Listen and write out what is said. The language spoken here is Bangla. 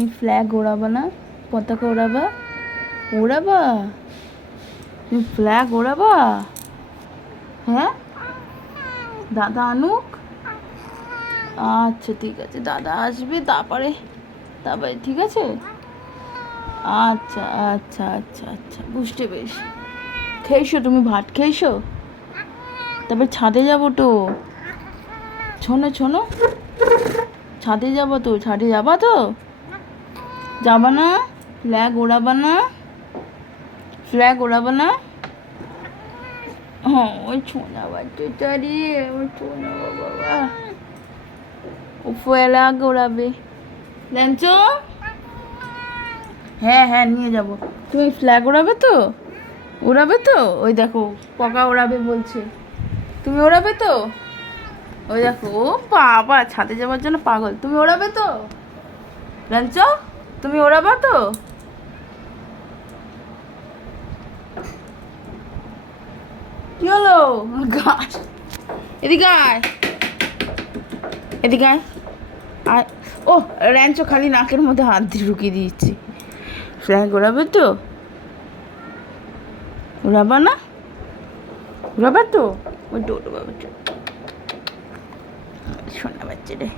তুমি ফ্ল্যাগ ওড়াবা না, পতাকা ওড়াবা ওড়াবা? তুমি ফ্ল্যাগ ওড়াবা? হ্যাঁ? দাদা আনুক? আচ্ছা ঠিক আছে, দাদা আসবে, তারপরে তারপরে, ঠিক আছে? আচ্ছা আচ্ছা আচ্ছা আচ্ছা বুঝতে পেরেছি। খেয়েছো তুমি ভাত? খেয়েছো? তারপরে ছাদে যাব তো। শোনো শোনো ছাদে যাব তো, ছাদে যাবা তো? যাবা না ফ্ল্যাগ ওড়াবা না ফ্ল্যাগ ওড়াবা না। হ্যাঁ ওই ছোনা বাচ্চাটা ওই ছোনা বাবা। ও ফ্ল্যাগ ওড়াবে। ল্যাঞ্চো হ্যাঁ হ্যাঁ নিয়ে যাব। তুমি ফ্ল্যাগ ওড়াবে তো? ওড়াবে তো? ওই দেখো, পকা ওড়াবে বলছে। তুমি ওড়াবে তো? ওই দেখো, ও বাবা, ছাদে যাওয়ার জন্য পাগল। তুমি ওড়াবে তো? লাঞ্চ তুমি ওড়াবা তো? কি হলো? গাছ এদিকে আয়। এদিকে আয়। আয়। ও, র্যাঞ্চো খালি নাকের মধ্যে হাত দিয়ে ঢুকিয়ে দিয়েছি। ফ্ল্যাগ ওড়াবে তো? ওড়াবা না? ওড়াবা তো? ওই ডোডো বাবা শোনা বাচ্চা রে